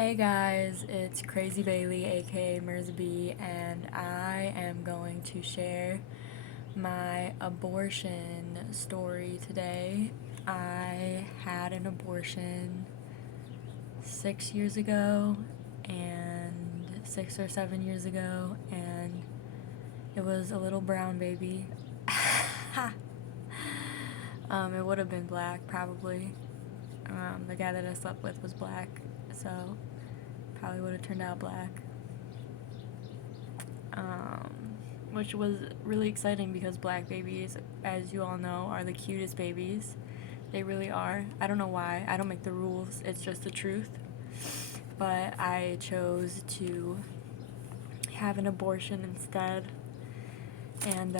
Hey guys, it's Crazy Bailey, aka Mirza B, and I am going to share my abortion story today. I had an abortion 6 years ago, and 6 or 7 years ago, and it was a little brown baby. It would have been black, probably. The guy that I slept with was black, so probably would have turned out black. Um, which was really exciting because black babies, as you all know, are the cutest babies. They really are. I don't know why. I don't make the rules, it's just the truth. But I chose to have an abortion instead, and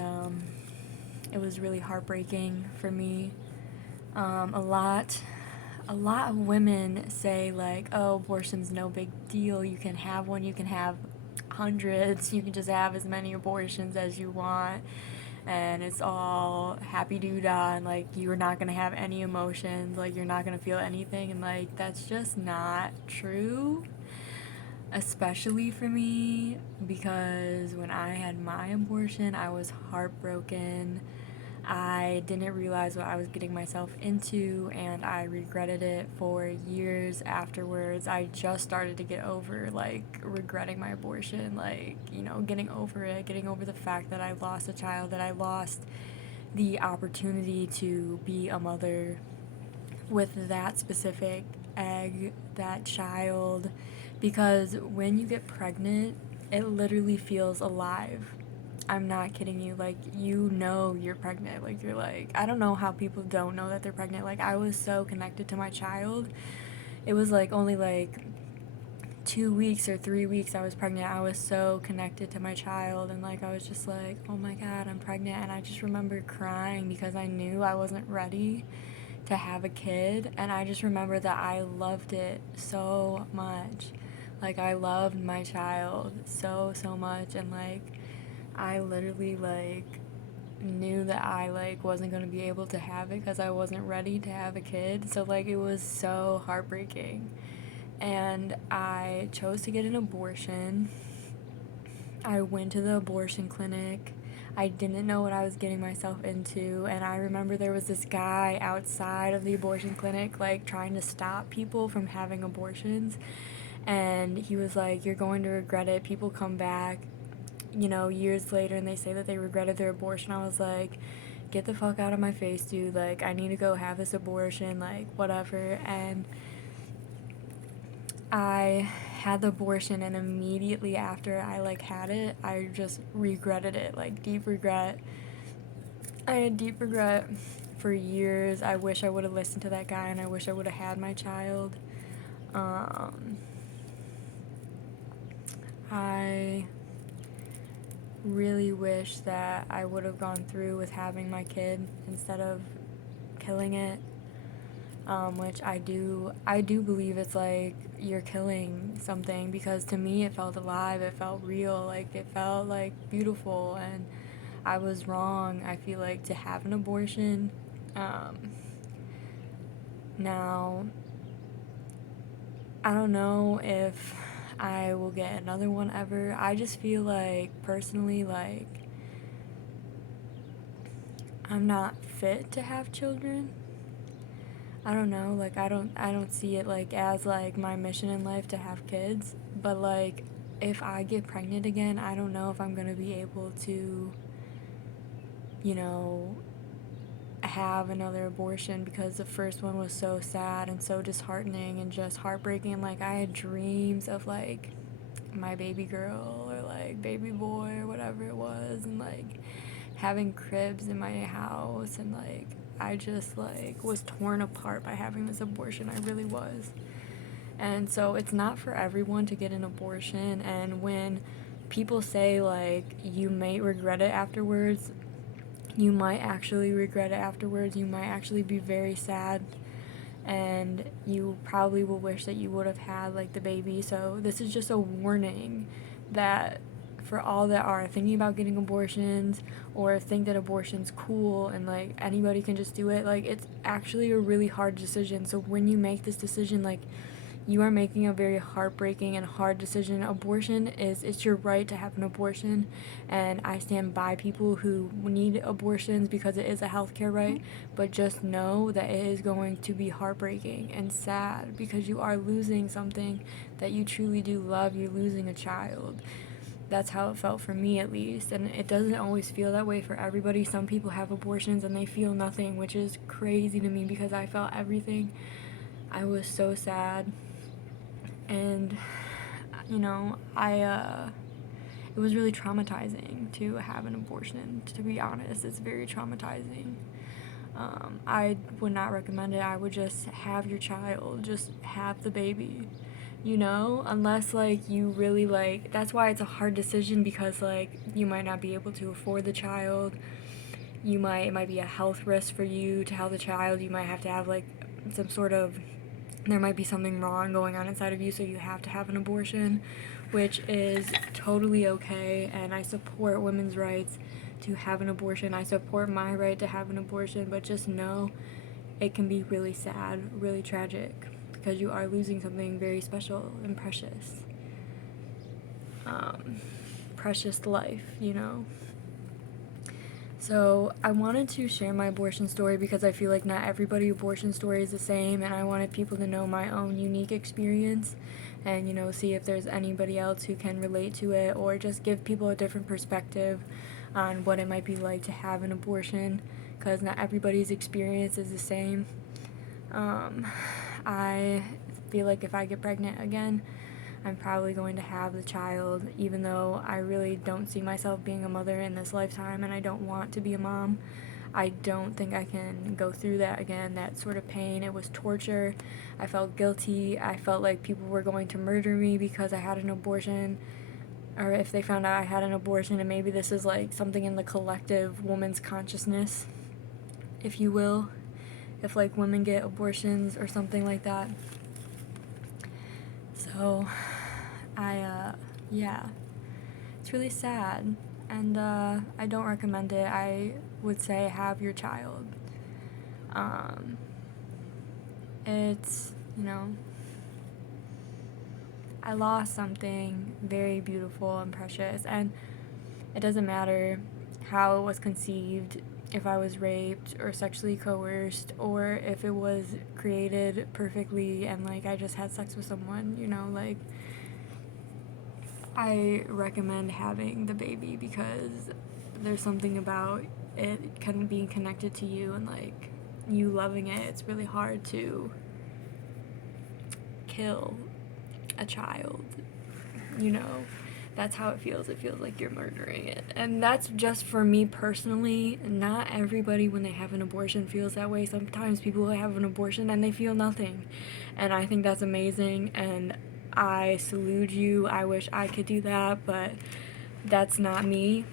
it was really heartbreaking for me. A lot of women say, like, oh, abortion's no big deal, you can have one, you can have hundreds, you can just have as many abortions as you want, and it's all happy doo-dah, and like you're not gonna have any emotions, like you're not gonna feel anything, and like that's just not true, especially for me, because when I had my abortion I was heartbroken. I didn't realize what I was getting myself into, and I regretted it for years afterwards. I just started to get over, like, regretting my abortion, like, getting over it, getting over the fact that I lost a child, that I lost the opportunity to be a mother with that specific egg, that child, because when you get pregnant, it literally feels alive. I'm not kidding you. Like, you're pregnant. Like, you're like, I don't know how people don't know that they're pregnant. Like, I was so connected to my child. It was like only like 2 weeks or 3 weeks I was pregnant. I was so connected to my child, and like, I was just like, oh my God, I'm pregnant. And I just remember crying because I knew I wasn't ready to have a kid. And I just remember that I loved it so much. Like, I loved my child so, so much. And like, I literally like knew that I like wasn't going to be able to have it because I wasn't ready to have a kid. So like, it was so heartbreaking. And I chose to get an abortion. I went to the abortion clinic. I didn't know what I was getting myself into, and I remember there was this guy outside of the abortion clinic, like, trying to stop people from having abortions. And he was like, you're going to regret it. People come back, years later, and they say that they regretted their abortion. I was like, get the fuck out of my face, dude. Like, I need to go have this abortion, like, whatever. And I had the abortion, and immediately after I like had it, I just regretted it, like, deep regret. I had deep regret for years. I wish I would have listened to that guy, and I wish I would have had my child. I really wish that I would have gone through with having my kid instead of killing it. Which I do believe it's like you're killing something, because to me it felt alive, it felt real, like it felt like beautiful, and I was wrong, I feel like, to have an abortion. Now, I don't know if I will get another one ever. I just feel like, personally, like, I'm not fit to have children. I don't know, like, I don't see it like as like my mission in life to have kids, but like, if I get pregnant again, I don't know if I'm going to be able to, you know, have another abortion, because the first one was so sad and so disheartening and just heartbreaking. Like, I had dreams of like my baby girl or like baby boy or whatever it was, and like having cribs in my house, and like I just like was torn apart by having this abortion. I really was. And so it's not for everyone to get an abortion, and when people say like you may regret it afterwards, you might actually regret it afterwards. You might actually be very sad, and you probably will wish that you would have had like the baby. So this is just a warning that for all that are thinking about getting abortions, or think that abortion's cool and like anybody can just do it, like, it's actually a really hard decision. So when you make this decision, like, you are making a very heartbreaking and hard decision. It's your right to have an abortion, and I stand by people who need abortions because it is a healthcare right, but just know that it is going to be heartbreaking and sad because you are losing something that you truly do love. You're losing a child. That's how it felt for me, at least, and it doesn't always feel that way for everybody. Some people have abortions and they feel nothing, which is crazy to me because I felt everything. I was so sad, and it was really traumatizing to have an abortion, to be honest. It's very traumatizing. I would not recommend it. I would just have your child, just have the baby, unless you really that's why it's a hard decision, because you might not be able to afford the child. It might be a health risk for you to have the child. You might have to have some sort of, there might be something wrong going on inside of you, so you have to have an abortion, which is totally okay, and I support women's rights to have an abortion. I support my right to have an abortion, but just know it can be really sad, really tragic, because you are losing something very special and precious. Precious life, So I wanted to share my abortion story because I feel like not everybody's abortion story is the same, and I wanted people to know my own unique experience and, see if there's anybody else who can relate to it, or just give people a different perspective on what it might be like to have an abortion, because not everybody's experience is the same. I feel like if I get pregnant again, I'm probably going to have the child, even though I really don't see myself being a mother in this lifetime, and I don't want to be a mom. I don't think I can go through that again, that sort of pain. It was torture. I felt guilty. I felt like people were going to murder me because I had an abortion, or if they found out I had an abortion, and maybe this is something in the collective woman's consciousness, if you will, if women get abortions or something like that. So, yeah, it's really sad, and I don't recommend it. I would say have your child. It's, I lost something very beautiful and precious, and it doesn't matter how it was conceived, if I was raped or sexually coerced, or if it was created perfectly and I just had sex with someone, I recommend having the baby because there's something about it kind of being connected to you and you loving it. It's really hard to kill a child, That's how it feels. It feels like you're murdering it. And that's just for me personally. Not everybody, when they have an abortion, feels that way. Sometimes people have an abortion and they feel nothing. And I think that's amazing. And I salute you. I wish I could do that. But that's not me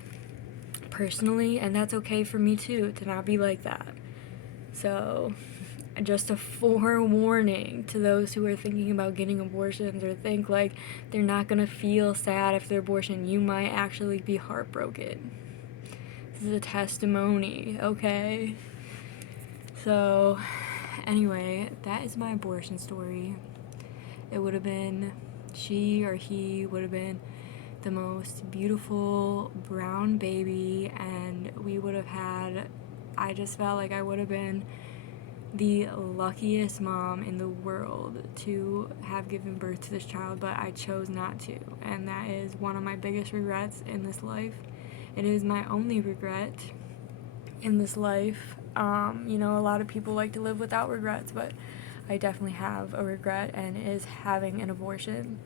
personally. And that's okay for me too, to not be like that. So, just a forewarning to those who are thinking about getting abortions or think they're not gonna feel sad if they're abortion. You might actually be heartbroken. This is a testimony, okay? So, anyway, that is my abortion story. It would have been, she or he would have been the most beautiful brown baby, and we would have had, I just felt like I would have been the luckiest mom in the world to have given birth to this child, but I chose not to, and that is one of my biggest regrets in this life. It is my only regret in this life. A lot of people like to live without regrets, but I definitely have a regret, and it is having an abortion.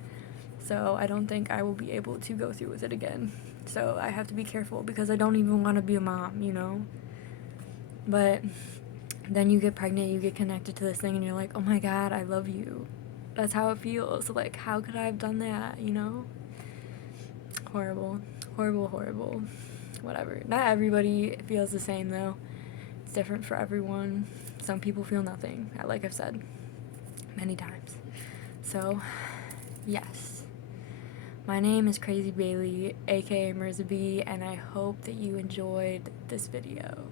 So I don't think I will be able to go through with it again. So I have to be careful because I don't even want to be a mom, But then you get pregnant, you get connected to this thing, and you're like, oh my god, I love you. That's how it feels. How could I have done that, Horrible. Horrible, horrible. Whatever. Not everybody feels the same, though. It's different for everyone. Some people feel nothing, like I've said many times. So, yes. My name is Crazy Bailey, aka Mirza B, and I hope that you enjoyed this video.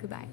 Goodbye.